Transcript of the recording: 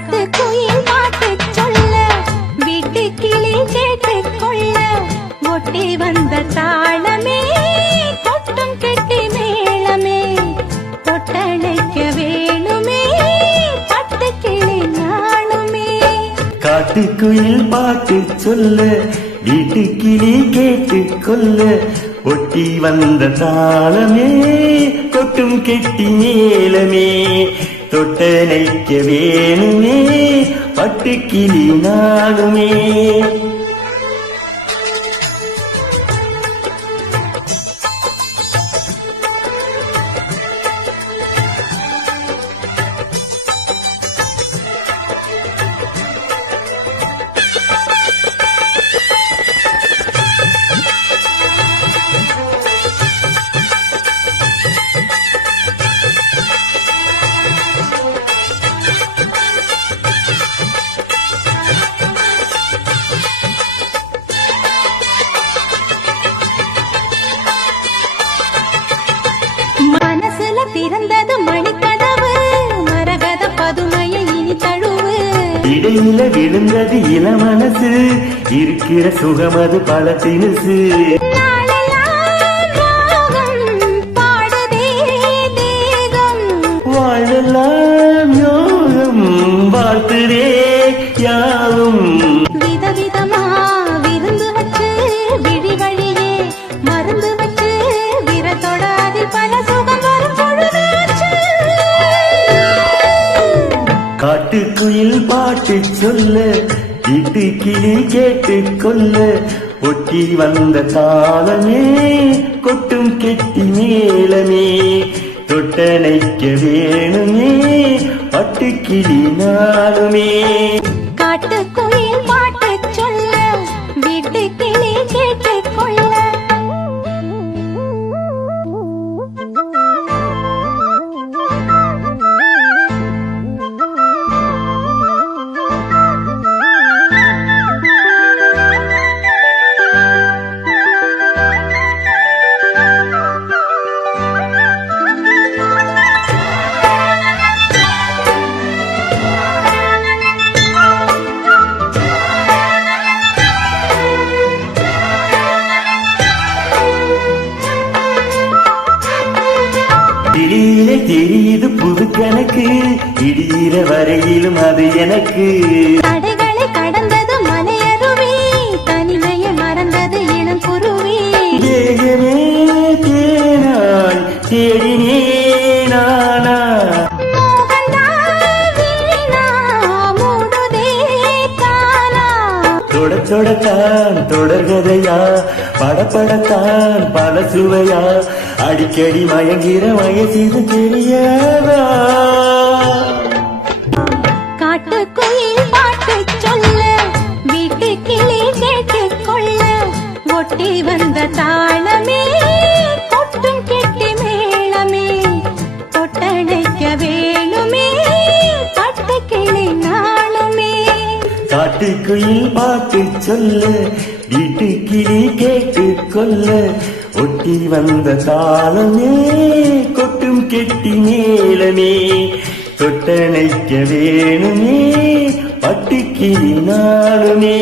காட்டுக்குயில் பாட்டு சொல்ல வீட்டு கிளி கேட்டுக் கொள்ள ஒட்டி வந்த தாளமே கொட்டும் கெட்டி மேளமே தொட்டணைக்க வேணுமே பட்டு கிளி நாணுமே. காட்டுக்குயில் பாட்டு சொல்ல வீட்டு கிளி கேட்டுக் கொள்ள ஒட்டி வந்த தாளமே கொட்டும் கெட்டி மேளமே தொட்டணைக்க வேணுமே பட்டு கிளி நாணுமே. திறந்தது மணிக்கதவு மரகத பதுமைய இனி தழுவு இடையில விழுந்தது இளமனசு இருக்கிற சுகமது பல தினுசு. பாடுதே தேகம் வாழலாம் யோகம் வாழ்த்துதே யாவும் விதவிதமா விருந்து வச்சு விழி வழியே மருந்து வச்சு விரத்தோட அதில் பல சுகம் வரும் பொழுதாச்சு. காட்டுக்குயில் பாட்டு சொல்ல வீட்டு கிளி கேட்டுக் கொள்ள ஒட்டி வந்த தாளமே கொட்டும் கெட்டி மேளமே தொட்டணைக்க வேணுமே பட்டு கிளி நாளுமே. காட்டுக்குயில் பாட்டு சொல்ல வீட்டு கிளி கேட்டுக் கொள்ள திடீர தெரியுது புது கணக்கு இடியிற வரையிலும் அது எனக்கு. தடைகளை கடந்தது மலையருவி தனிமையை மறந்தது இளம் குருவி. தேகமே தேனாய் தேடினே நானா தொடத்தான் தொடர்கதையா படப்படத்தான் பல சுவையா அடிக்கடி மயங்கிற வயசிது தெரியாதா. காட்டுக்குயில் பாட்டு சொல்ல வீட்டு கிளி கேட்டுக் கொள்ள ஒட்டி வந்த தாளமே கொட்டும் கெட்டி மேளமே தொட்டணைக்க வேணுமே பட்டு கிளி நாளுமே. காட்டுக்குயில் பாட்டு சொல்ல வீட்டு கிளி கேட்டுக் கொள்ள ஒட்டி வந்த தாளமே கொட்டும் கெட்டி மேளமே தொட்டணைக்க வேணுமே பட்டு கிளி நாளுமே.